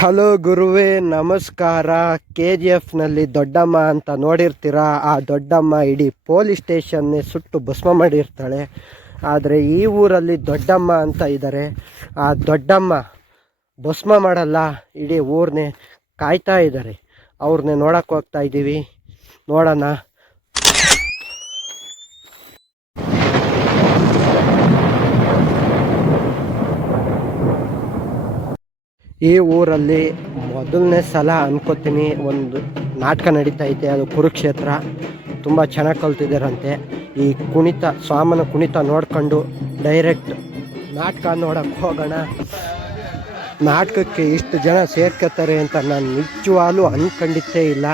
Hello ಗುರುವೇ ನಮಸ್ಕಾರ. KGFನಲ್ಲಿ ದೊಡ್ಡಮ್ಮ ಅಂತ ನೋಡಿರ್ತೀರ. ಆ ದೊಡ್ಡಮ್ಮ ಇಡೀ ಪೊಲೀಸ್ ಸ್ಟೇಷನ್ನೇ ಸುಟ್ಟು ಭಸ್ಮ ಮಾಡಿರ್ತಾಳೆ. ಆದರೆ ಈ ಊರಲ್ಲಿ ದೊಡ್ಡಮ್ಮ ಅಂತ ಇದ್ದಾರೆ. ಆ ದೊಡ್ಡಮ್ಮ ಭಸ್ಮ ಮಾಡಲ್ಲ, ಇಡೀ ಊರನ್ನೇ ಕಾಯ್ತಾ ಇದ್ದಾರೆ. ಅವ್ರನ್ನೇ ನೋಡಕ್ಕೆ ಹೋಗ್ತಾ ಇದ್ದೀವಿ, ನೋಡೋಣ. ಈ ಊರಲ್ಲಿ ಮೊದಲನೇ ಸಲ ಅನ್ಕೋತೀನಿ ಒಂದು ನಾಟಕ ನಡೀತಾ ಐತೆ. ಅದು ಕುರುಕ್ಷೇತ್ರ. ತುಂಬ ಚೆನ್ನಾಗಿ ಕಲ್ತಿದ್ದಾರಂತೆ. ಈ ಕುಣಿತ, ಸ್ವಾಮನ ಕುಣಿತ ನೋಡ್ಕೊಂಡು ಡೈರೆಕ್ಟ್ ನಾಟಕ ನೋಡೋಕ್ಕೆ ಹೋಗೋಣ. ನಾಟಕಕ್ಕೆ ಇಷ್ಟು ಜನ ಸೇರ್ಕೋತಾರೆ ಅಂತ ನಾನು ನಿಜವಾಗ್ಲೂ ಅಂದ್ಕೊಂಡಿದ್ದೇ ಇಲ್ಲ.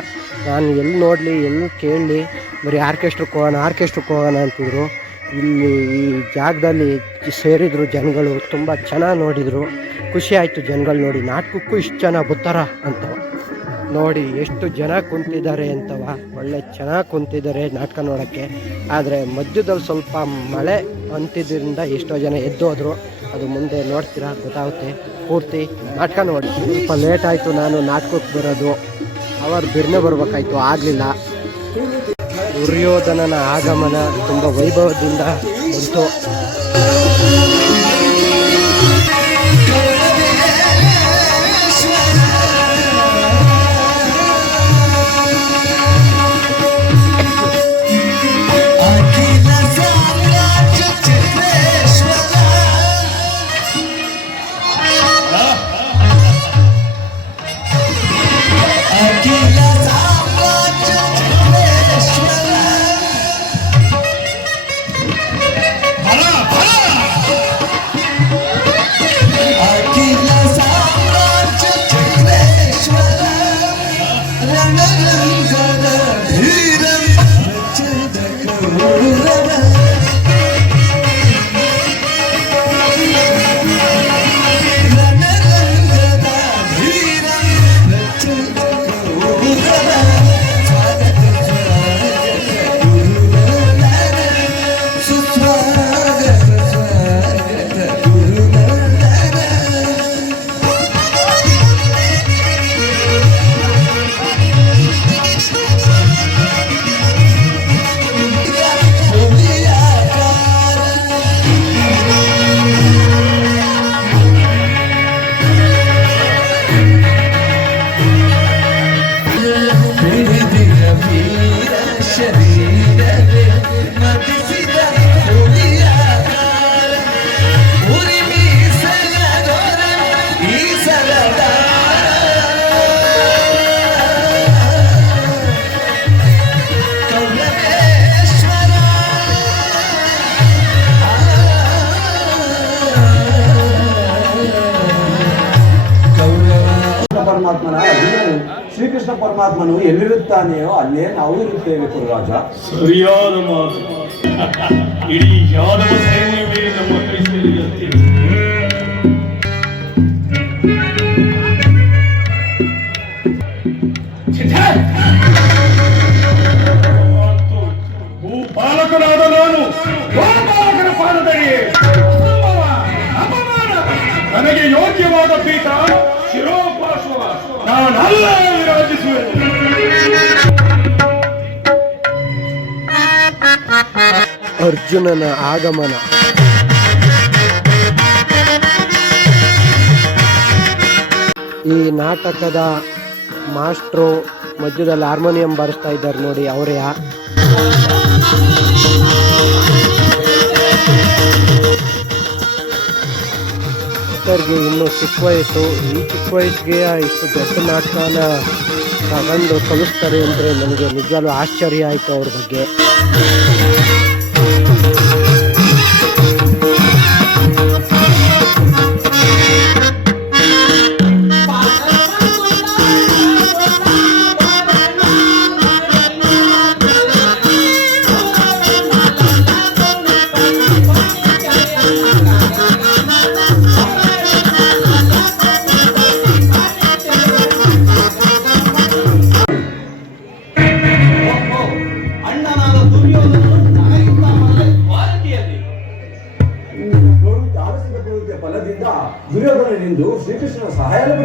ನಾನು ಎಲ್ಲಿ ನೋಡಲಿ, ಎಲ್ಲಿ ಕೇಳಲಿ, ಬರೀ ಆರ್ಕೆಸ್ಟ್ರಿಗೆ ಹೋಗೋಣ ಅಂತಿದ್ರು. ಇಲ್ಲಿ ಈ ಜಾಗದಲ್ಲಿ ಸೇರಿದ್ರು ಜನಗಳು. ತುಂಬ ಚೆನ್ನಾಗಿ ನೋಡಿದರು, ಖುಷಿ ಆಯಿತು ಜನಗಳು ನೋಡಿ. ನಾಟಕಕ್ಕೂ ಇಷ್ಟು ಜನ ಬರ್ತಾರ ಅಂತ ನೋಡಿ, ಎಷ್ಟು ಜನ ಕುಂತಿದ್ದಾರೆ ಅಂತವ. ಒಳ್ಳೆ ಚೆನ್ನಾಗಿ ಕುಂತಿದ್ದಾರೆ ನಾಟಕ ನೋಡೋಕ್ಕೆ. ಆದರೆ ಮಧ್ಯದಲ್ಲಿ ಸ್ವಲ್ಪ ಮಳೆ ಅಂತಿದ್ದರಿಂದ ಎಷ್ಟೋ ಜನ ಎದ್ದೋದ್ರು. ಅದು ಮುಂದೆ ನೋಡ್ತೀರಾ, ಗೊತ್ತಾಗುತ್ತೆ. ಪೂರ್ತಿ ನಾಟಕ ನೋಡಿ. ಸ್ವಲ್ಪ ಲೇಟ್ ಆಯಿತು ನಾನು ನಾಟಕಕ್ಕೆ ಬರೋದು. ಅವರು ಬಿರ್ನೆ ಬರಬೇಕಾಯ್ತು, ಆಗಲಿಲ್ಲ. ದುರ್ಯೋಧನನ ಆಗಮನ ತುಂಬ ವೈಭವದಿಂದ ಬಂತು. ಪರಮಾತ್ಮನ ಶ್ರೀಕೃಷ್ಣ ಪರಮಾತ್ಮನು ಎಲ್ಲಿರುತ್ತಾನೆಯೋ ಅಲ್ಲೇ ನಾವು ಇರುತ್ತೇವೆ ಗುರುರಾಜ. ಸರಿಯಾದ ಮಾತು. ಇಡೀ ಯಾದವ ಸೇನೆಯವೇ ನಮ್ಮ ಕೈಸೇರಿದಂತೆ. ಭೂಪಾಲಕನಾದ ನಾನು ಗೋಪಾಲಕನ ಪಾದದಡಿಯೇ ಅಪಮಾನ. ನನಗೆ ಯೋಗ್ಯವಾದ ಪೀಠ ಶಿರೋಪಾರ್ಶ್ವ ನಾನಲ್ಲ ವಿರಾಜಿಸುವೆನು. ಅರ್ಜುನನ ಆಗಮನ. ಈ ನಾಟಕದ ಮಾಸ್ಟ್ರು ಮಧ್ಯದಲ್ಲಿ ಹಾರ್ಮೋನಿಯಂ ಬಾರಿಸ್ತಾ ಇದ್ದಾರೆ ನೋಡಿ, ಅವರೇ. ಇನ್ನು ಚಿಕ್ಕ ವಯಸ್ಸು. ಈ ಚಿಕ್ಕ ವಯಸ್ಸಿಗೆ ಇಷ್ಟು ದೊಡ್ಡ ನಾಟಕನ ತಗೊಂಡು ಕಲಿಸ್ತಾರೆ ಅಂದರೆ ನನಗೆ ನಿಜವಾಗ್ಲೂ ಆಶ್ಚರ್ಯ ಆಯಿತು ಅವ್ರ ಬಗ್ಗೆ. ಅಣ್ಣನಾದ ದುರ್ಯೋಧನನು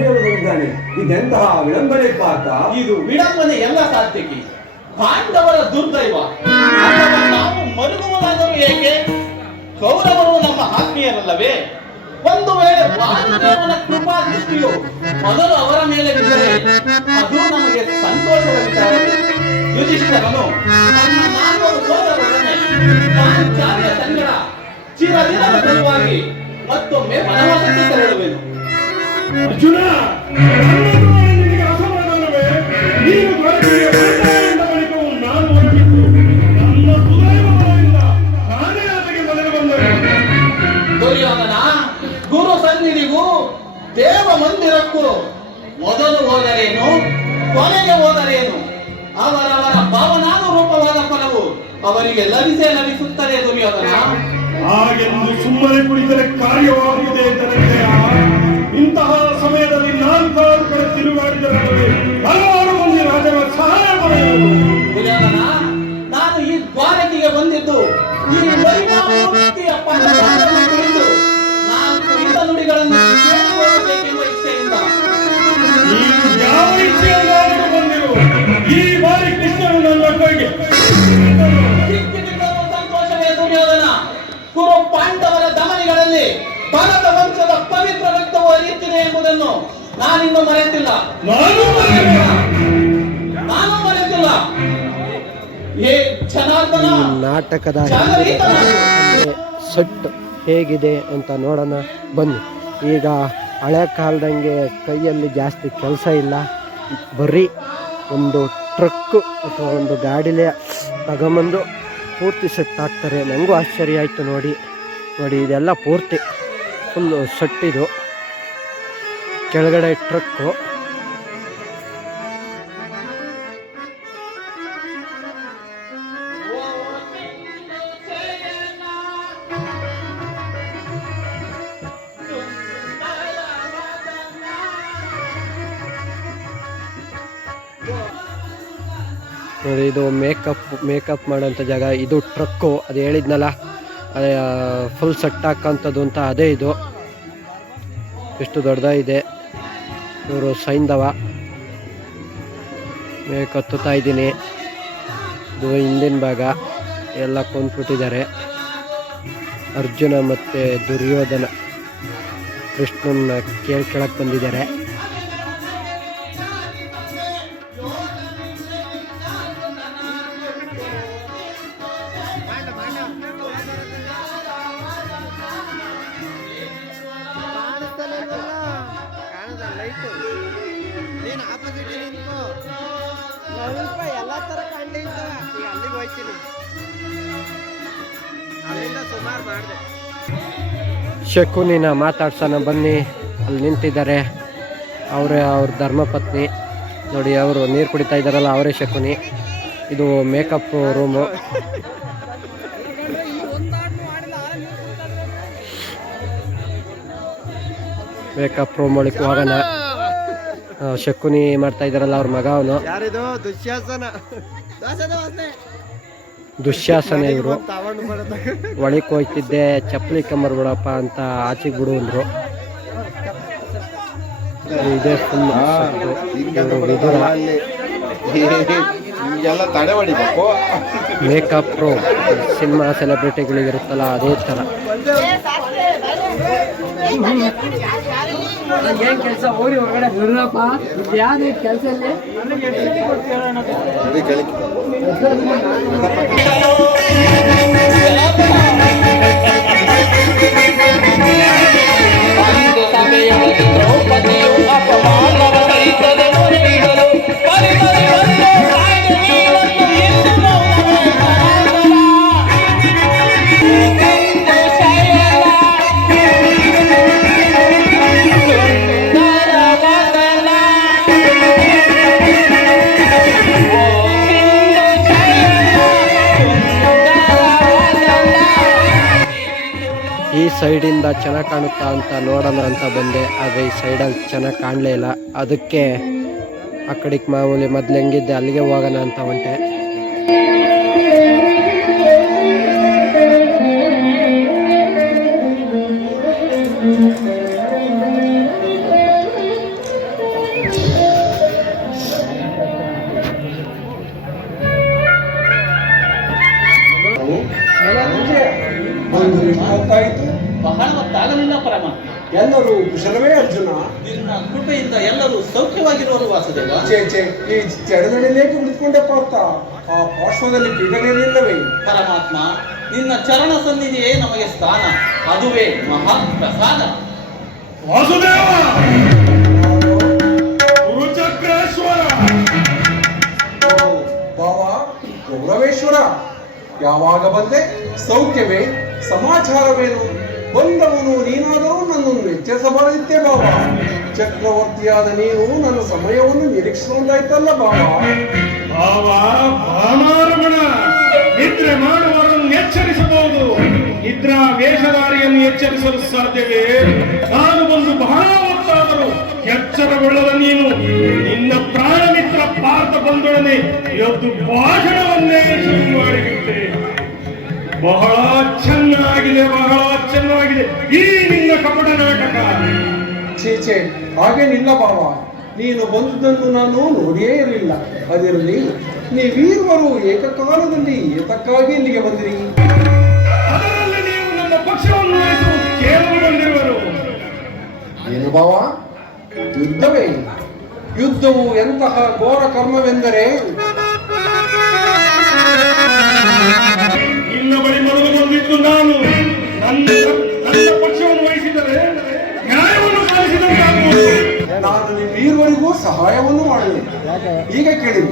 ಬೇಗನೆ ಬಂದಿದ್ದಾನೆ. ಇದೆಂತಹ ವಿಳಂಬನೆ ಪಾತ? ಇದು ವಿಡಂಬನೆ ಎಲ್ಲ ಸಾಧ್ಯಕ್ಕೆ ಪಾಂಡವರ ದುರ್ದೈವ. ಅಥವಾ ನಾವು ಮರುಗುವುದಾದರೂ ಏಕೆ? ಕೌರವರು ನಮ್ಮ ಆತ್ಮೀಯರಲ್ಲವೇ? ಒಂದು ವೇಳೆ ವಾಸುದೇವನ ಕೃಪಾ ದೃಷ್ಟಿಯು ಮೊದಲು ಅವರ ಮೇಲೆ ಬಿದ್ದರೆ ಅದು ನಮಗೆ ಸಂತೋಷದ ವಿಚಾರವೇ. ಯುಧಿಷ್ಠರನು ತನ್ನ 4 ಸೋದರರೊಡನೆ ಪಾಂಚಾಲಿಯ ಸಂಗಡ ಚಿರದಿನದ ಸಲುವಾಗಿ ಮತ್ತೊಮ್ಮೆ ವನವಾಸಕ್ಕೆ ತೆರಳುವೆನು. ಅರ್ಜುನ, ನಿನಗೆ ಅಸಮಾಧಾನವೇ? ನೀನು ದೊರಕಿದ ಬಂಧನದಿಂದ ಬಳಿಕವೂ ನಾನು ಹೊರಟಿದ್ದು ನನ್ನ ಸುದೈವದಿಂದ ನಾನೇ ಅದಕ್ಕೆ ಮೊದಲು ಬಂದರು. ದುರ್ಯೋಧನ, ಗುರು ಸನ್ನಿಧಿಗೂ ದೇವ ಮಂದಿರಕ್ಕೂ ಮೊದಲು ಹೋದರೇನು, ಕೊನೆಗೆ ಹೋದರೇನು? ಅವರವರ ಭಾವನಾನುರೂಪವಾದ ಫಲವು ಅವರಿಗೆ ಲಭಿಸುತ್ತದೆ. ದುರ್ಯೋಧನ, ಹಾಗೆಂದು ಸುಮ್ಮನೆ ಕುಳಿತರೆ ಕಾರ್ಯವಾಗುವುದೇ ತನಗೆ. ಇಂತಹ ಸಮಯದಲ್ಲಿ ನಾನು ಕಾಲು ಕಡೆ ತಿರುಗಾಡಿದರೆ ಹಲವಾರು ಮಂದಿ ರಾಜರ ಸಹಾಯ ಪಡೆಯುವುದು. ದುರ್ಯೋಧನ, ನಾನು ಈ ದ್ವಾರಕೆಗೆ ಬಂದಿದ್ದು ಈ ವೈಭವಮೂರ್ತಿಯ ಪದಗಳನ್ನು ಕುರಿತು 4 ಹಿತ ನುಡಿಗಳನ್ನು ಕೇಳಿಕೊಳ್ಳಬೇಕೆಂಬ ಇಚ್ಛೆಯಿಂದ. ನೀನು ಯಾವ ಇಚ್ಛೆಯನ್ನು ಬಂದಿರು? ಈ ಬಾರಿ ಕೃಷ್ಣನು ನನ್ನ ಕೈಗೆ ಸಿಕ್ಕಿಬಿದ್ದರೂ ಸಂತೋಷವೇ ದುರ್ಯೋಧನ. ಕುರು ಪಾಂಡವರ ಧಮನಿಗಳಲ್ಲಿ ಭರತ ವಂಶದ ಪವಿತ್ರ ರಕ್ತವು ಹರಿಯುತ್ತಿದೆ ಎಂಬುದನ್ನು ನಾನಿನ್ನು ಮರೆತಿಲ್ಲ. ನಾನು ಮರೆತಿಲ್ಲ. ಹೇ ಜನಾರ್ದನ, ನಾಟಕದ ಸೆಟ್ ಹೇಗಿದೆ ಅಂತ ನೋಡೋಣ ಬನ್ನಿ. ಈಗ ಹಳೆ ಕಾಲದಂಗೆ ಕೈಯಲ್ಲಿ ಜಾಸ್ತಿ ಕೆಲಸ ಇಲ್ಲ, ಬರೀ ಒಂದು ಟ್ರಕ್ಕು ಅಥವಾ ಒಂದು ಗಾಡಿಲೇ ತಗೊಂಬಂದು ಪೂರ್ತಿ ಸೆಟ್ ಹಾಕ್ತಾರೆ. ನನಗೂ ಆಶ್ಚರ್ಯ ಆಯಿತು ನೋಡಿ ಇದೆಲ್ಲ ಪೂರ್ತಿ ಫುಲ್ಲು ಸೆಟ್ಟಿದು. ಕೆಳಗಡೆ ಟ್ರಕ್ಕು, ನೋಡಿ ಇದು ಮೇಕಪ್ ಮಾಡೋಂಥ ಜಾಗ. ಇದು ಟ್ರಕ್ಕು, ಅದು ಹೇಳಿದ್ನಲ್ಲ ಅದೇ ಫುಲ್ ಸೆಟ್ ಹಾಕೋಂಥದ್ದು ಅಂತ, ಅದೇ ಇದು. ಎಷ್ಟು ದೊಡ್ಡದಾಗಿದೆ. ಇವರು ಸೈಂಧವ ಮೇಕ್ ಹತ್ತುತ್ತಾ ಇದ್ದೀನಿ. ಇದು ಹಿಂದಿನ ಭಾಗ ಎಲ್ಲ ಕೊಂದ್ಬಿಟ್ಟಿದ್ದಾರೆ. ಅರ್ಜುನ ಮತ್ತು ದುರ್ಯೋಧನ ಕೃಷ್ಣನ ಕೇಳಕ್ಕೆ ಬಂದಿದ್ದಾರೆ. ಎಲ್ಲ ತರ ಕಾಣಲಿ ಈಗ ಅಲ್ಲಿಗೆ ಹೋಯ್ತೀನಿ. ಅಲ್ಲಿಂದ ಸುಮಾರು ಮಾಡಿದೆ. ಶಕುನಿನ ಮಾತಾಡ್ಸೋಣ ಬನ್ನಿ. ಅಲ್ಲಿ ನಿಂತಿದ್ದಾರೆ, ಅವರೇ ಅವ್ರ ಧರ್ಮಪತ್ನಿ ನೋಡಿ. ಅವರು ನೀರು ಕುಡಿತಾ ಇದ್ದಾರಲ್ಲ, ಅವರೇ ಶಕುನಿ. ಇದು ಮೇಕಪ್ ರೂಮು. ಮೇಕಪ್ ರೂಮ್ ಒಳಗೆ ಹೋಗೋಣ. ಶಕುನಿ ಮಾಡ್ತಾ ಇದ್ದಾರಲ್ಲ ಅವ್ರ ಮಗ, ಅವನು ಯಾರಿದು? ದುಶ್ಯಾಸನ. ಇವರು ಒಳಕ್ಕೆ ಹೋಗ್ತಿದ್ದೆ, ಚಪ್ಪಲಿ ಕಂಬರ್ಬಿಡಪ್ಪ ಅಂತ ಆಚೆಗೆ ಬಿಡು ಅಂದರು. ಇದೇ ಫುಲ್ ಮೇಕಪ್ ರೂಮ್. ಸಿನಿಮಾ ಸೆಲೆಬ್ರಿಟಿಗಳಿಗಿರುತ್ತಲ್ಲ ಅದೇ ಥರ. ಏನ್ ಕೆಲಸ ಹೋಗಿ ಹೊರಗಡೆ ಬರಪ್ಪ, ಯಾವ್ದು ಕೆಲಸ ಇಲ್ಲ. ಈ ಸೈಡಿಂದ ಚೆನ್ನಾಗಿ ಕಾಣುತ್ತಾ ಅಂತ ನೋಡೋಣ ಅಂತ ಬಂದೆ. ಆದರೆ ಈ ಸೈಡಲ್ಲಿ ಚೆನ್ನಾಗಿ ಕಾಣಲೇ ಇಲ್ಲ. ಅದಕ್ಕೆ ಆ ಕಡೆಗೆ ಮಾಮೂಲಿ ಮೊದಲು ಹೆಂಗಿದ್ದೆ ಅಲ್ಲಿಗೆ ಹೋಗೋಣ ಅಂತ ಹೊಂಟೆ. ಎಲ್ಲರೂ ಕುಶಲವೇ ಅರ್ಜುನ? ನಿನ್ನ ಕೃಪೆಯಿಂದ ಎಲ್ಲರೂ ಸೌಖ್ಯವಾಗಿರುವರು ವಾಸುದೇವ. ಛೇ ಈ ಜಡದಡಿಲೇಕೆ ಉಳಿದುಕೊಂಡೆ ಪಾರ್ಥ? ಆ ಪಾರ್ಶ್ವದಲ್ಲಿ ಪೀಠಗಳಿರಲಿಲ್ಲವೇ? ಪರಮಾತ್ಮ, ನಿನ್ನ ಚರಣ ಸನ್ನಿಧಿಯೇ ನಮಗೆ ಸ್ಥಾನ, ಅದುವೇ ಮಹಾ ಪ್ರಸಾದ. ವಾಸುದೇವ, ಗುರುಚಕ್ರೇಶ್ವರ, ಭಾವ ಗೌರವೇಶ್ವರ, ಯಾವಾಗ ಬಂದೆ? ಸೌಖ್ಯವೇ? ಸಮಾಚಾರವೇನು? ಬಂದವನು ನೀನಾದರೂ ನನ್ನನ್ನು ಎಚ್ಚರಿಸಬಾರದಿತ್ತೇ ಭಾವ. ಚಕ್ರವರ್ತಿಯಾದ ನೀನು ನನ್ನ ಸಮಯವನ್ನು ನಿರೀಕ್ಷಿಸುವುದಾಯ್ತಲ್ಲ ಭಾವ. ಭಾಮಾರಮಣ, ನಿದ್ರೆ ಮಾಡುವವರನ್ನು ಎಚ್ಚರಿಸಬಹುದು, ನಿದ್ರಾ ವೇಷಧಾರಿಯನ್ನು ಎಚ್ಚರಿಸಲು ಸಾಧ್ಯವೇ? ನಾನು ಒಂದು ಬಹಳ ಹೊತ್ತಾದರೂ ಎಚ್ಚರಗೊಳ್ಳದ ನೀನು ನಿನ್ನ ಪ್ರಾಣ ಮಿತ್ರ ಪಾರ್ಥ ಬಂದೊಡನೆ ಇವತ್ತು ಭಾಷಣವನ್ನೇ ಶುರು ಮಾಡಿಬಿಟ್ಟೆ. ಬಹಳ ಚೆನ್ನಾಗಿದೆ, ಬಹಳ ಚೆನ್ನಾಗಿದೆ ಈ ನಿನ್ನ ಕಪಟ ನಾಟಕ. ಛೀ ಹಾಗೇನಿಲ್ಲ ಭಾವ. ನೀನು ಬಂದುದನ್ನು ನಾನು ನೋಡಿಯೇ ಇರಲಿಲ್ಲ. ಅದಿರಲಿ, ನೀವೀರ್ವರು ಏಕಕಾಲದಲ್ಲಿ ಏತಕ್ಕಾಗಿ ಇಲ್ಲಿಗೆ ಬಂದಿರಿ? ಅದರಲ್ಲಿ ನೀವು ನಮ್ಮ ಪಕ್ಷವನ್ನು ವಹಿಸಲು ಕೇರಳ ಬಂದಿರುವರು. ಏನು ಭಾವ? ಯುದ್ಧವೇ? ಯುದ್ಧವು ಎಂತಹ ಘೋರ ಕರ್ಮವೆಂದರೆ ನಿನ್ನ ಬಳಿ ಮೊದಲು ಬಂದಿದ್ದು ನಾನು. ನನ್ನ ಪಕ್ಷವನ್ನು ವಹಿಸಿದರೆ ನ್ಯಾಯವನ್ನು ಪಾಲಿಸಿದಂತಾಗುವುದು. ನಾನು ನಿಮ್ಮೀರ್ವರಿಗೂ ಸಹಾಯವನ್ನು ಮಾಡಿದೆ. ಈಗ ಕೇಳಿ,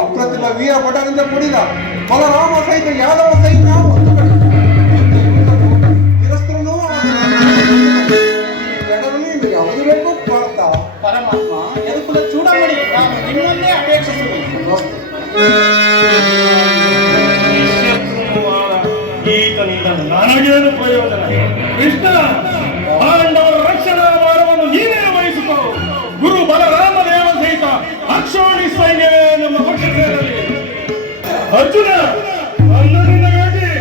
ಅಪ್ರತಿಮ ವೀರ ಭಟರಿಂದ ಕೂಡಿದ ಬಲರಾಮ ಸಹಿತ ಯಾದವ ಸೈನ್ಯ ಒಂದು ಕಡೆ, ತಿರಸ್ಕರನೂ ನಿಮಗೆ ಯಾವುದು ಬೇಕು ಪಾರ್ಥ? ಪರಮಾತ್ಮ, ಯದುಕುಲ ಚೂಡಮಣಿ, ನಾನು ನಿಮ್ಮನ್ನೇ ಅಪೇಕ್ಷಿಸುವುದು. ಈತನಿಂದ ನನಗೇನು ಪ್ರಯೋಜನ? ಕೃಷ್ಣ, ಪಾಂಡವರ ರಕ್ಷಣಾ ಭಾರವನ್ನು ನೀನೇ ವಹಿಸಿಕೋ. ಗುರು ಬಲರಾಮ ದೇವ ಸಹಿತ ಅಕ್ಷೋಣಿ ಸೈನ್ಯವೇ ನಮ್ಮ ಪಕ್ಷ ಸೇರಲಿ. ಅರ್ಜುನ, ನನ್ನನ್ನು ಗಾಗಿ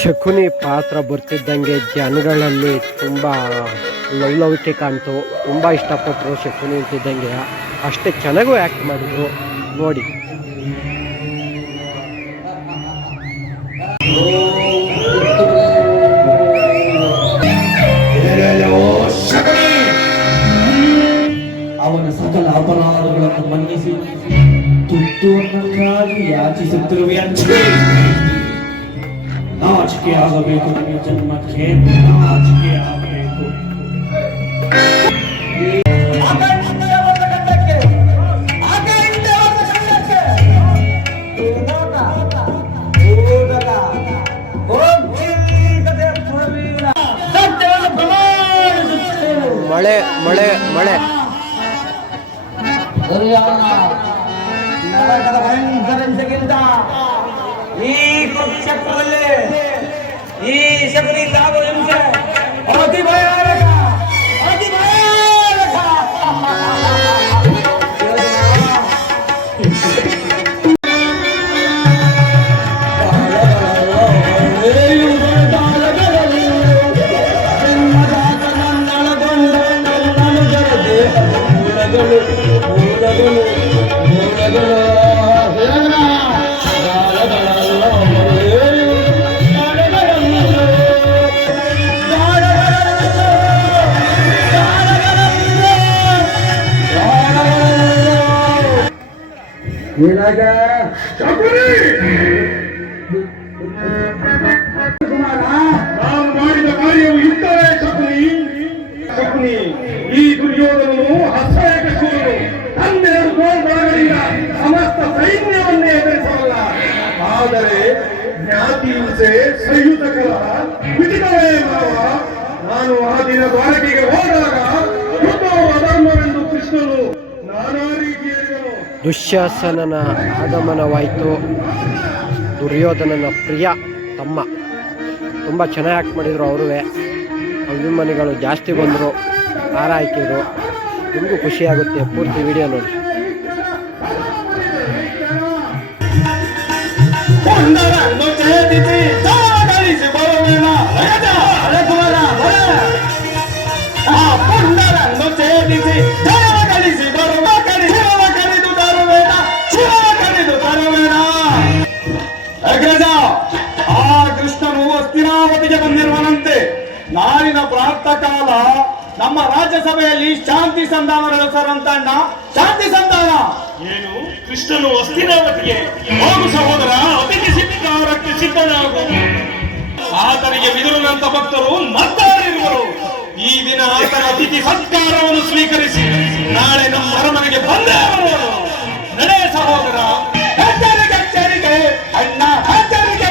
ಶಕುನಿ ಪಾತ್ರ ಬರ್ತಿದ್ದಂಗೆ ಜನಗಳಲ್ಲಿ ತುಂಬ ಲವಲವಿಕೆ ಕಾಣ್ತು. ತುಂಬ ಇಷ್ಟಪಟ್ಟರು ಶಕುನಿ ಅಂತಿದ್ದಂಗೆ. ಅಷ್ಟೇ ಚೆನ್ನಾಗೂ ಆ್ಯಕ್ಟ್ ಮಾಡಿದ್ರು ನೋಡಿ. ಅವನ ಸಕಲ ಅಪರಾಧಗಳನ್ನು ಮನ್ನಿಸಿ ತುತ್ತುವನ್ನಕ್ಕಾಗಿ ಯಾಚಿಸುತ್ತಿರುವೆ. ನಾಚಿಕೆ ಆಗಬೇಕು, ನಿನ್ನ ಜನ್ಮಕ್ಕೆ ನಾಚಿಕೆ ಆಗಬೇಕು. ಮಳೆ ಮಳೆ ಮಳೆ ಭಯಂಕರಗಿಂತ ಈ ಕುರುಕ್ಷೇತ್ರದಲ್ಲಿ ಈ ಶಬರಿಯಿಂದ ಆಗೋ ಹಿಂಸೆ ಅತಿ ಭಯಾನಕ, ಅತಿ ಭಯಾನಕ. ನಾನು ಮಾಡಿದ ಕಾರ್ಯವು ಇಂಥವೇ ಶಕುನಿ. ಈ ದುರ್ಯೋಧನನು ಹಸ್ತಯಕಶೂರನು, ಹನ್ನೆರಡು ಗೋಳಗಳಿಂದ ಸಮಸ್ತ ಸೈನ್ಯವನ್ನೇ ಎದುರಿಸಬಲ್ಲ. ಆದರೆ ಜ್ಞಾತಿ ಹಿಂಸೆ, ಸಂಯುತ ಕಲಹ ವಿಧಿತವೇ ಮಾವ. ನಾನು ಆ ದಿನ ದ್ವಾರಕೆಗೆ ಹೋದಾಗ ಯುದ್ಧವು ಅಧರ್ಮವೆಂದು ಕೃಷ್ಣನು ನಾನಾ ರೀತಿ ಹೇಳಿದನು. ದುಶ್ಯಾಸನನ ಆಗಮನವಾಯಿತು. ದುರ್ಯೋಧನನ ಪ್ರಿಯ ತಮ್ಮ. ತುಂಬ ಚೆನ್ನಾಗಿ ಆ್ಯಕ್ಟ್ ಮಾಡಿದರು ಅವರೂ. ಅಭಿಮಾನಿಗಳು ಜಾಸ್ತಿ ಬಂದರು, ಹಾರ ಹಾಕಿದ್ರು. ನಿಮಗೂ ಖುಷಿಯಾಗುತ್ತೆ. ಪೂರ್ತಿ ವಿಡಿಯೋ ನೋಡಿ. ಆ ಕೃಷ್ಣನು ಹಸ್ತಿನಾವತಿಗೆ ಬಂದಿರುವನಂತೆ. ನಾಳಿನ ಪ್ರಾತಃ ಕಾಲ ನಮ್ಮ ರಾಜ್ಯಸಭೆಯಲ್ಲಿ ಶಾಂತಿ ಸಂಧಾನ ನಡೆಸರಂತಣ್ಣ. ಶಾಂತಿ ಸಂಧಾನ ಏನು? ಕೃಷ್ಣನು ಹಸ್ತಿನಾವತಿಗೆ ಹೋಗು ಸಹೋದರ, ಅತಿಥಿ ಸತ್ಕಾರಕ್ಕೆ ಸಿದ್ಧನಾಗು. ಆತನಿಗೆ ವಿದುರನಂತ ಭಕ್ತರು ಮತ್ತಾರಿರುವರು. ಈ ದಿನ ಆತನ ಅತಿಥಿ ಸತ್ಕಾರವನ್ನು ಸ್ವೀಕರಿಸಿ ನಾಳೆ ನಮ್ಮ ಅರಮನೆಗೆ ಬಂದೇ ಬರುವರು. ನಡೆ ಸಹೋದರ. ಎಚ್ಚರಿಕೆ ಅಣ್ಣ, ಎಚ್ಚರಿಕೆ.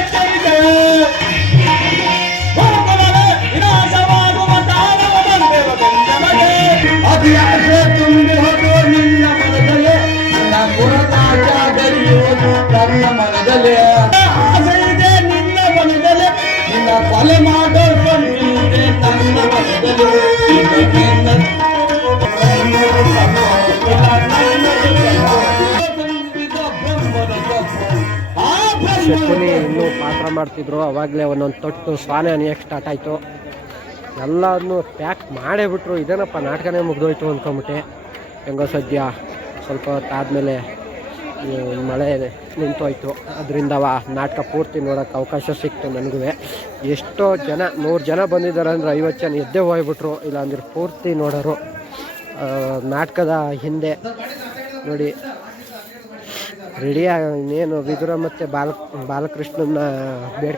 ವಿನಾಶವಾಗುವ ಕಾಲವ ಬಂದೆವ ಗಂಗಮಗೆ. ಅತಿಯಾಸೆ ತುಂಬಿ ಹೋದು ನಿನ್ನ ಮನದಲ್ಲೇ, ನನ್ನ ಪುರತಾಚಾಗರಿಯುವುದು ನನ್ನ ಮನದಲ್ಲೇ. ಆಸೆ ಇದೆ ನಿನ್ನ ಮನದಲ್ಲೇ, ನಿನ್ನ ಕೊಲೆ ಮಾಡೋ ಬಂದಿದೆ ನನ್ನ ಮನದಲ್ಲೇ. ಶಕುನಿ ಇನ್ನೂ ಪಾತ್ರ ಮಾಡ್ತಿದ್ರು. ಅವಾಗಲೇ ಒಂದೊಂದು ತೊಟ್ಟು ಸ್ವಾನೆ ಅನಿಯಕ್ಕೆ ಸ್ಟಾರ್ಟ್ ಆಯಿತು. ಎಲ್ಲನೂ ಪ್ಯಾಕ್ ಮಾಡೇ ಬಿಟ್ರು. ಇದೇನಪ್ಪ ನಾಟಕನೇ ಮುಗ್ದೋಯ್ತು ಅಂದ್ಕೊಂಬಿಟ್ಟೆ. ಹೆಂಗೋ ಸದ್ಯ ಸ್ವಲ್ಪ ಹೊತ್ತಾದಮೇಲೆ ಮಳೆ ನಿಂತೋಯ್ತು. ಅದರಿಂದ ನಾಟಕ ಪೂರ್ತಿ ನೋಡೋಕ್ಕೆ ಅವಕಾಶ ಸಿಕ್ತು ನನಗೂ. ಎಷ್ಟೋ ಜನ, 100 ಜನ ಬಂದಿದ್ದಾರೆ ಅಂದರೆ 50 ಜನ ಎದ್ದೇ ಹೋಗ್ಬಿಟ್ರು. ಇಲ್ಲಾಂದ್ರೆ ಪೂರ್ತಿ ನೋಡೋರು. ನಾಟಕದ ಹಿಂದೆ ನೋಡಿ ರೆಡಿಯಾಗಿ ಇನ್ನೇನು ವಿದುರ ಮತ್ತು ಬಾಲಕೃಷ್ಣನ ಬೇಡ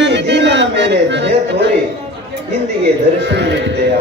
ಈ ದೀನನ ಮೇಲೆ ದಯೆ ತೋರಿ ಇಂದಿಗೆ ದರ್ಶನ ನೀಡಿದೆಯಾ?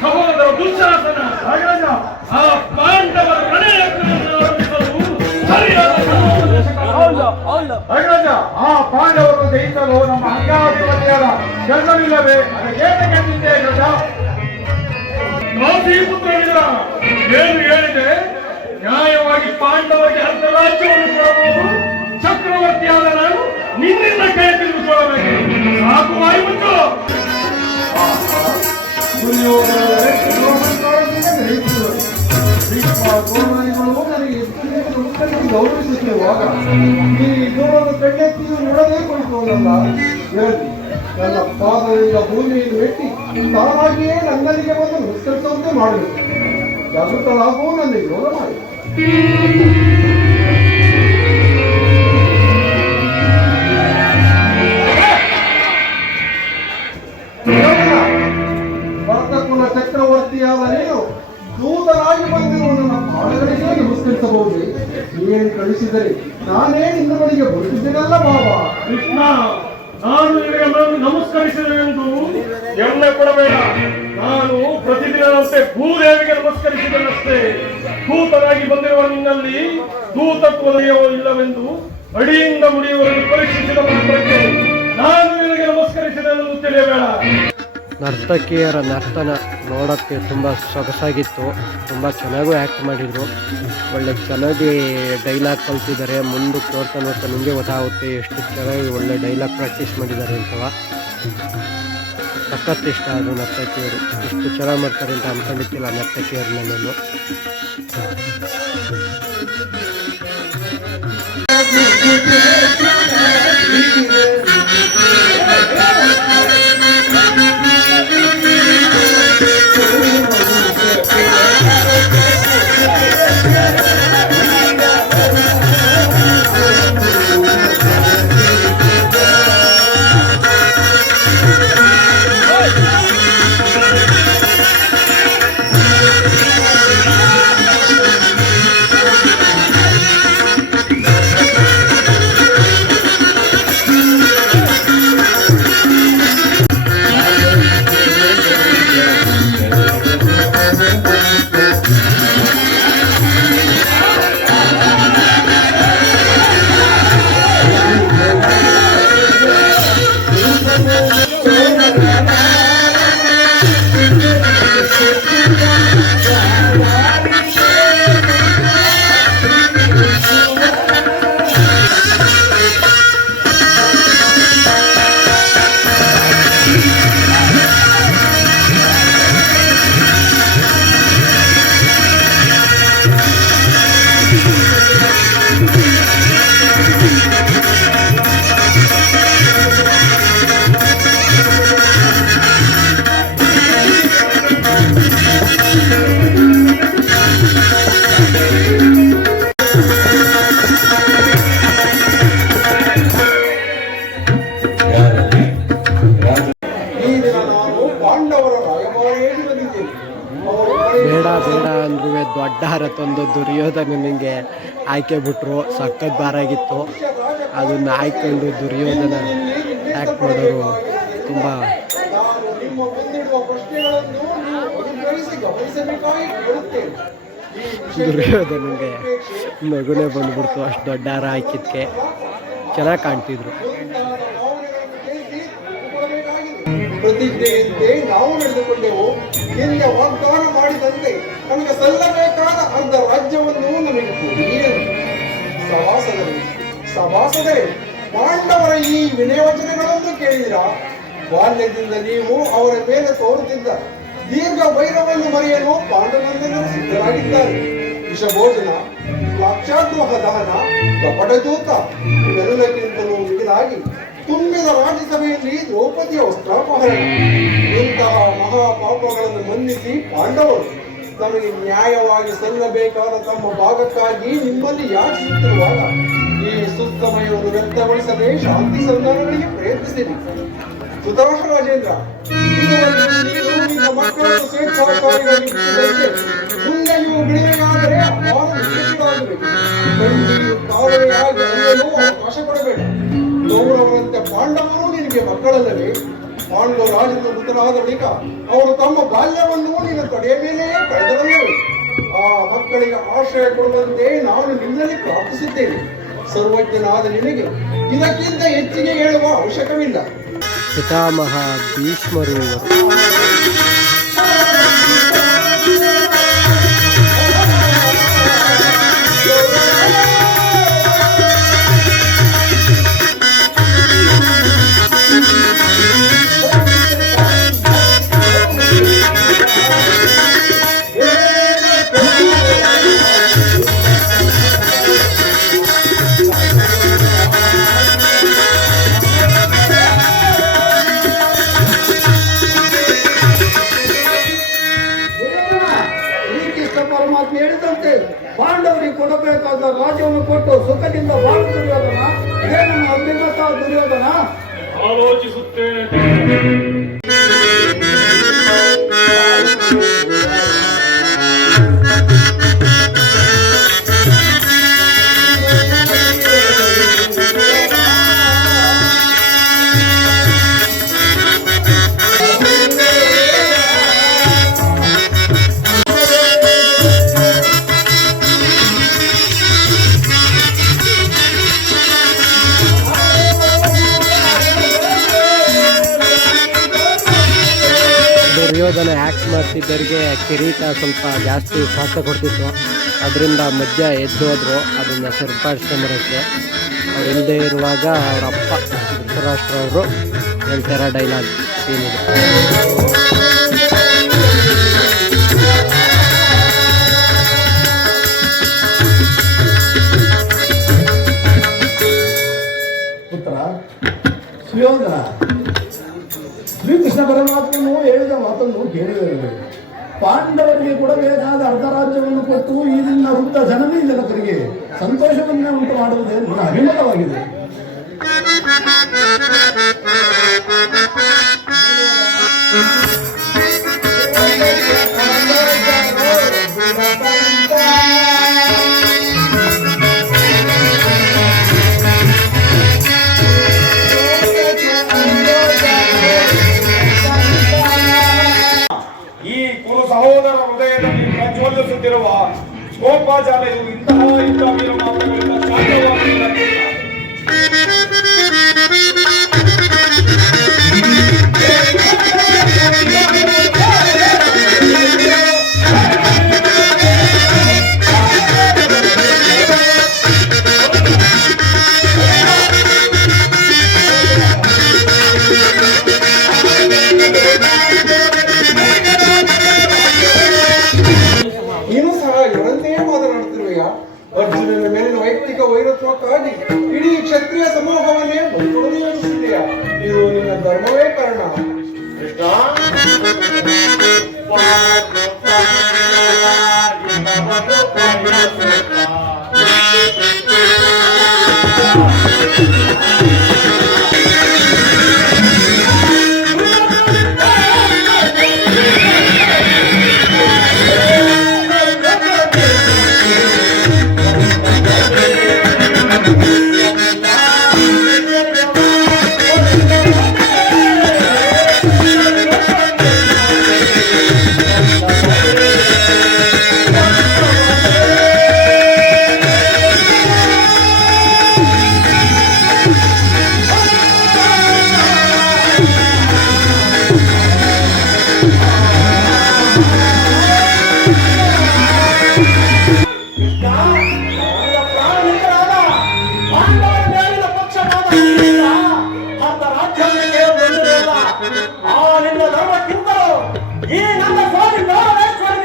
ಸಹೋದರ ದುಶ್ಯಾಸನ ನಾಗರಾಜ ಆ ಪಾಂಡವರ ನಾಗರಾಜ ಆ ಪಾಂಡವರನ್ನು ಜಯಿಸಲು ನಮ್ಮ ಅಂಗಾವತಿಯಾದ ಕೆಲಸವಿಲ್ಲವೇ? ಅದಕ್ಕೆ ಗೆದ್ದಿದ್ದೆ ಗಜ. ಪುತ್ರ ಏನು ಹೇಳಿದೆ? ನ್ಯಾಯವಾಗಿ ಪಾಂಡವರಿಗೆ ಅರ್ಧ ರಾಜ್ಯವನ್ನು ಕೊಡಬಹುದು. ಚಕ್ರವರ್ತಿಯಾದ ನಾನು ನಿನ್ನಿಂದ ಕೈ ತಿರುಗಿಕೊಳ್ಳಬೇಕು. ಸಾಕು ಬಾಯಿ ಮುಚ್ಚು. ಗೌರವಿಸುತ್ತಿರುವಾಗ ಈ ಗೌರವದ ಕಣ್ಣೆತ್ತಿಯು ನೋಡದೇ ಕೊಡುವುದಲ್ಲ. ನನ್ನ ಪಾದದಿಂದ ಭೂಮಿಯನ್ನು ಎತ್ತಿ ತಾನಾಗಿಯೇ ನನ್ನಲ್ಲಿಗೆ ಬಂದು ನಮಸ್ಕರಿಸುವಂತೆ ಮಾಡಬೇಕು. ಜಾಗೃತರಾಗುವ ನನ್ನ ಯೋಗ ಮಾಡಿ. ಭರತಕುಲ ಚಕ್ರವರ್ತಿಯಾದ ನೀನು ದೂತರಾಗಿ ಬಂದಿರುವ ನನ್ನ ಪಾದಗಳಿಗೆ ನಮಸ್ಕರಿಸಬಹುದೇ? ನೀನು ಕಳಿಸಿದರೆ ನಾನೇ ನಿನ್ನ ಬಳಿಗೆ ಬರುತ್ತಿದ್ದೇನಲ್ಲ ಬಾಬಾ. ಕೃಷ್ಣ, ನಾನು ನಿನಗೆ ನಮಸ್ಕರಿಸಿದೆನೆಂದು ಎಣ್ಣೆ ಕೊಡಬೇಡ. ನಾನು ಪ್ರತಿದಿನದಂತೆ ಭೂದೇವಿಗೆ ನಮಸ್ಕರಿಸಿದನಷ್ಟೇ. ದೂತನಾಗಿ ಬಂದಿರುವ ನಿನ್ನಲ್ಲಿ ದೂತತ್ವದೆಯೋ ಇಲ್ಲವೆಂದು ಅಡಿಯಿಂದ ಮುಡಿಯುವವರೆಗೆ ಪರೀಕ್ಷಿಸಿದ ಮಾತ್ರಕ್ಕೆ ನಾನು ನಿನಗೆ ನಮಸ್ಕರಿಸಿದೆನೆಂದು ತಿಳಿಯಬೇಡ. ನರ್ತಕಿಯರ ನರ್ತನ ನೋಡೋಕ್ಕೆ ತುಂಬ ಸೊಗಸಾಗಿತ್ತು. ತುಂಬ ಚೆನ್ನಾಗೂ ಆ್ಯಕ್ಟ್ ಮಾಡಿದರು. ಒಳ್ಳೆ ಚೆನ್ನಾಗಿ ಡೈಲಾಗ್ ಕಲ್ತಿದ್ದಾರೆ. ಮುಂದಕ್ಕೆ ನೋಡ್ತಾ ನೋಡ್ತಾ ನಿಮಗೆ ಗೊತ್ತಾಗುತ್ತೆ ಎಷ್ಟು ಚೆನ್ನಾಗಿ ಒಳ್ಳೆ ಡೈಲಾಗ್ ಪ್ರಾಕ್ಟೀಸ್ ಮಾಡಿದ್ದಾರೆ ಅಂತವ. ಸಖತ್ ಇಷ್ಟ ಅದು ನರ್ತಕಿಯರು. ಇಷ್ಟು ಚೆನ್ನಾಗಿ ಮಾಡ್ತಾರೆ ಅಂತ ಅಂದ್ಕೊಂಡಿದ್ದಿಲ್ಲ ನರ್ತಕಿಯರನ್ನ ನಾನು. ಬೇಡ ಬೇಡ ಅಂದ್ರೂ ದೊಡ್ಡ ಹಾರ ತಂದು ದುರ್ಯೋಧನನಿಗೆ ಆಯ್ಕೆ ಬಿಟ್ರು. ಸಖತ್ ಬಾರಾಗಿತ್ತು. ಅದನ್ನು ಆಯ್ಕೊಂಡು ದುರ್ಯೋಧನ ಆ್ಯಕ್ಟ್ ಮಾಡೋರು ತುಂಬ ದುರ್ಯೋಧನಿಗೆ ನಗುನೇ ಬಂದ್ಬಿಡ್ತು. ಅಷ್ಟು ದೊಡ್ಡ ಹಾರ ಹಾಕಿದ್ದಕ್ಕೆ ಚೆನ್ನಾಗಿ ಕಾಣ್ತಿದ್ರು. ಪ್ರತಿಜ್ಞೆಯಂತೆ ನಾವು ನಡೆದುಕೊಂಡೆವು. ನಿನಗೆ ವಾಗ್ದಾನ ಮಾಡಿದಂತೆ ನಮಗೆ ಸಲ್ಲಬೇಕಾದ ಅರ್ಧ ರಾಜ್ಯವನ್ನು ನಮಗೆ ಕೊಡಿ. ಸಭಾಸದೆ ಪಾಂಡವರ ಈ ವಿನಯವಚನಗಳನ್ನು ಕೇಳಿದಿರಾ? ಬಾಲ್ಯದಿಂದ ನೀವು ಅವರ ಮೇಲೆ ತೋರುತ್ತಿದ್ದ ದೀರ್ಘ ವೈರವನ್ನು ಮರೆಯಲು ಪಾಂಡವಂತನರು ಸಿದ್ಧರಾಗಿದ್ದಾರೆ. ವಿಷಭೋಜನ, ಲಾಕ್ಷಾದ್ರೋಹ ದಹನ, ಕಪಟದೂತ ಇವೆಲ್ಲಕ್ಕಿಂತಲೂ ಮಿಗಿಲಾಗಿ ತುಂಬಿದ ರಾಜ್ಯಸಭೆಯಲ್ಲಿ ದ್ರೌಪದಿಯ ವಸ್ತ್ರಾಪಹರಣ ಇಂತಹ ಮಹಾಪಾಪಗಳನ್ನು ಮನ್ನಿಸಿ ಪಾಂಡವರು ತಮಗೆ ನ್ಯಾಯವಾಗಿ ಸಲ್ಲಬೇಕಾದ ತಮ್ಮ ಭಾಗಕ್ಕಾಗಿ ನಿಮ್ಮಲ್ಲಿ ಯಾಚಿಸುತ್ತಿರುವಾಗ ಈ ಸುತ್ತಮಯವನ್ನು ವ್ಯಕ್ತಗೊಳಿಸದೆ ಶಾಂತಿ ಸಂಧಾನಗಳಿಗೆ ಪ್ರಯತ್ನಿಸಿರಿ. ಧೃತರಾಷ್ಟ್ರ ರಾಜೇಂದ್ರ, ಮಕ್ಕಳನ್ನು ಸ್ವೇಚ್ಛಾಚಾರಿಯಾಗಿ ಬಿಟ್ಟಿದಂತೆ ಮುಂದೆಯೂ ಬಿಡುವೆಯಾದರೆ ಅಪಾರ ವಿಶೇಷವಾಗಬೇಕು. ಗಂಡಿಯು ಕಾಲುವೆಯಾಗಿ ಅರಿಯಲು ಅವಕಾಶ ಕೊಡಬೇಡ. ಗೌರವರಂತೆ ಪಾಂಡವರು ನಿನಗೆ ಮಕ್ಕಳಲ್ಲವೇ? ಪಾಂಡವ ರಾಜನ ಮೃತರಾದ ಬಳಿಕ ಅವರು ತಮ್ಮ ಬಾಲ್ಯವನ್ನು ನಿನ್ನ ತೊಡೆಯ ಮೇಲೆಯೇ ಕಳೆದರಲ್ಲವೇ? ಆ ಮಕ್ಕಳಿಗೆ ಆಶ್ರಯ ಕೊಡುವಂತೆ ನಾನು ನಿನ್ನಲ್ಲಿ ಪ್ರಾರ್ಥಿಸಿದ್ದೇನೆ. ಸರ್ವಜ್ಞನಾದ ನಿನಗೆ ಇದಕ್ಕಿಂತ ಹೆಚ್ಚಿಗೆ ಹೇಳುವ ಅವಶ್ಯಕವಿಲ್ಲ. ಪಿತಾಮಹ ಭೀಷ್ಮರು ಕೊಡಬೇಕಾದ ರಾಜ್ಯವನ್ನು ಕೊಟ್ಟು ಸುಖದಿಂದ ಬಾಳು ದುರ್ಯೋಧನ. ಇದೇ ನಮ್ಮ ಅಭಿಮತ ದುರ್ಯೋಧನ. ಆಲೋಚಿಸುತ್ತೇನೆ. ದುರ್ಯೋಧನ ಆ್ಯಕ್ಟ್ ಮಾಡ್ತಿದ್ದವರಿಗೆ ಕಿರೀಟ ಸ್ವಲ್ಪ ಜಾಸ್ತಿ ಸ್ವಾರ್ಥ ಕೊಡ್ತಿತ್ತು, ಅದರಿಂದ ಮಧ್ಯ ಎದ್ದೋದ್ರು ಅದನ್ನು ಸರಿಪಡಿಸ್ಕೊಂಬರೋಕ್ಕೆ. ಅವ್ರು ಇಲ್ಲದೆ ಇರುವಾಗ ಅವರ ಅಪ್ಪ ಧೃತರಾಷ್ಟ್ರ ಅವರು ಹೇಳ್ತಾರ ಡೈಲಾಗ್ ಏನಿದೆ. ಪುತ್ರ ಸುಯೋಧನ, ಶ್ರೀಕೃಷ್ಣ ಪರಮಾತ್ಮನು ಹೇಳಿದ ಮಾತನ್ನು ಕೇಳಿದರು. ಪಾಂಡವರಿಗೆ ಕೊಡಬೇಕಾದ ಅರ್ಧ ರಾಜ್ಯವನ್ನು ಕೊಟ್ಟು ಈಗಿನ ವೃದ್ಧ ಜನನಿ ಜನಕರಿಗೆ ಸಂತೋಷವನ್ನೇ ಉಂಟು ಮಾಡುವುದೇ ನನ್ನ ಅಭಿಮತವಾಗಿದೆ. ಸಹೋದರ ಹೃದಯದಲ್ಲಿ ಪ್ರಜ್ವಲಿಸುತ್ತಿರುವ ಗೋಪಾಚಾರ್ಯರು ಇಂತಹ ವೀರ ಮಾತುಗಳಿಂದ ಶಾಂತವಾಗಿಲ್ಲ. ನೀನು ಸಹ ಇವರಂತೆಯೇ ಮಾತನಾಡುತ್ತಿರುವೆಯ? ಅರ್ಜುನನ ಮೇಲಿನ ವೈಯಕ್ತಿಕ ವೈರತ್ವಕ್ಕಾಗಿ ಇಡೀ ಕ್ಷತ್ರಿಯ ಸಮೂಹವನ್ನೇ ಬಲಿಕೊಡಲು ಯೋಚಿಸಿದೆಯಾ? ಇದು ನಿನ್ನ ಧರ್ಮವೇ ಕಾರಣ.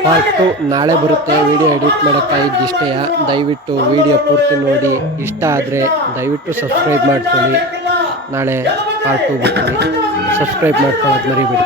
ಪಾರ್ಟ್ 2 ನಾಳೆ ಬರುತ್ತೆ. ವಿಡಿಯೋ ಎಡಿಟ್ ಮಾಡೋಕ್ಕಾಗಿದ್ದು ಇಷ್ಟೇ. ದಯವಿಟ್ಟು ವಿಡಿಯೋ ಪೂರ್ತಿ ನೋಡಿ. ಇಷ್ಟ ಆದರೆ ದಯವಿಟ್ಟು ಸಬ್ಸ್ಕ್ರೈಬ್ ಮಾಡ್ಕೊಳ್ಳಿ. ನಾಳೆ ಪಾರ್ಟ್ 2 ಬರ್ತೀನಿ. ಸಬ್ಸ್ಕ್ರೈಬ್ ಮಾಡ್ಕೊಳ್ಳೋದು ಮರಿಬೇಡಿ.